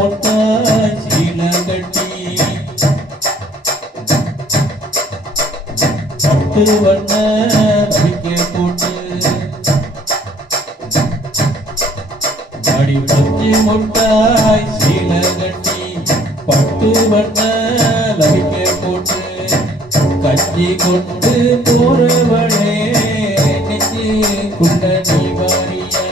ஒட்டாய் சீல கட்டி பட்டு வண்ண பிடிக்க போட்டு அடி பஞ்சு ஒட்டாய் சீல கட்டி பட்டு வண்ண லபிக்க போட்டு கட்சி கொண்டு போறவளே நெஞ்சு குண்ட நீ வாரியா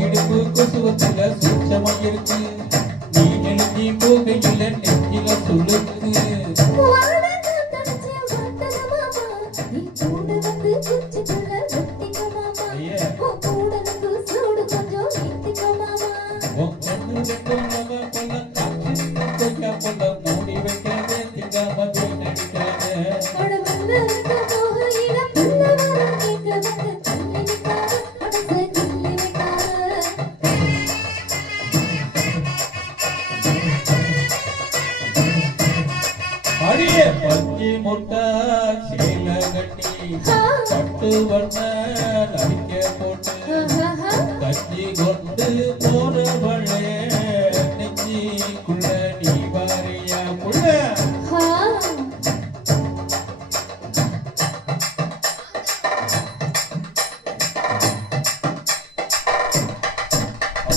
இடுப்பு கொசுவத்துல சூட்சமா இருக்கு நீ எழுதி போகையில நெஞ்சில சொல்லுக்கு மூடி வைக்காத திங்காம அடியே பஞ்சி முட்டா சீல கட்டி பட்டு வண்ண நடிக்க போட்டு கஞ்சி கொண்டு போறவளே நெஞ்சிக்குள்ள நீ வாரியா புள்ள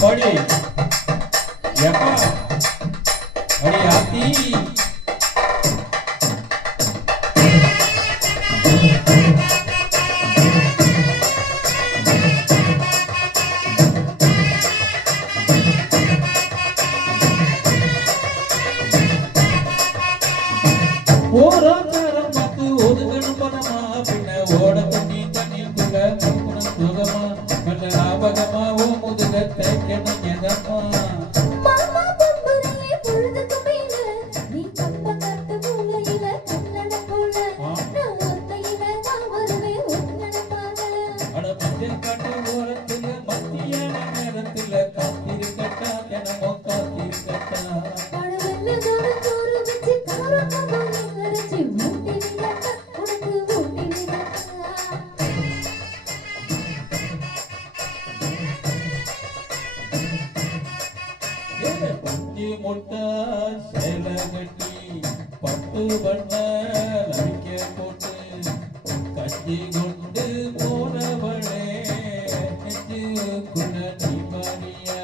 அடி எப்பா அடி ஆத்தி ஓராக்காரம் பார்த்து ஒதுங்கணும் பணமா பின்ன ஓட தண்ணிக்குள்ள முழுக்கணும் சுகமா நல்ல லாபகமா ஓ முதுக தைக்கணும் எதம்மா அட மஞ்சள் காட்டு ஓரத்துல மத்தியான நேரத்துல காத்திருக்கட்டா என்னமோ காத்திருக்கட்டா பஞ்சி முட்டா சேல கட்டி பட்டு வண்ண லபிக்க போட்டு கஞ்சி கொண்டு போனவளே நெஞ்சுக்குள்ள நீ வாரியா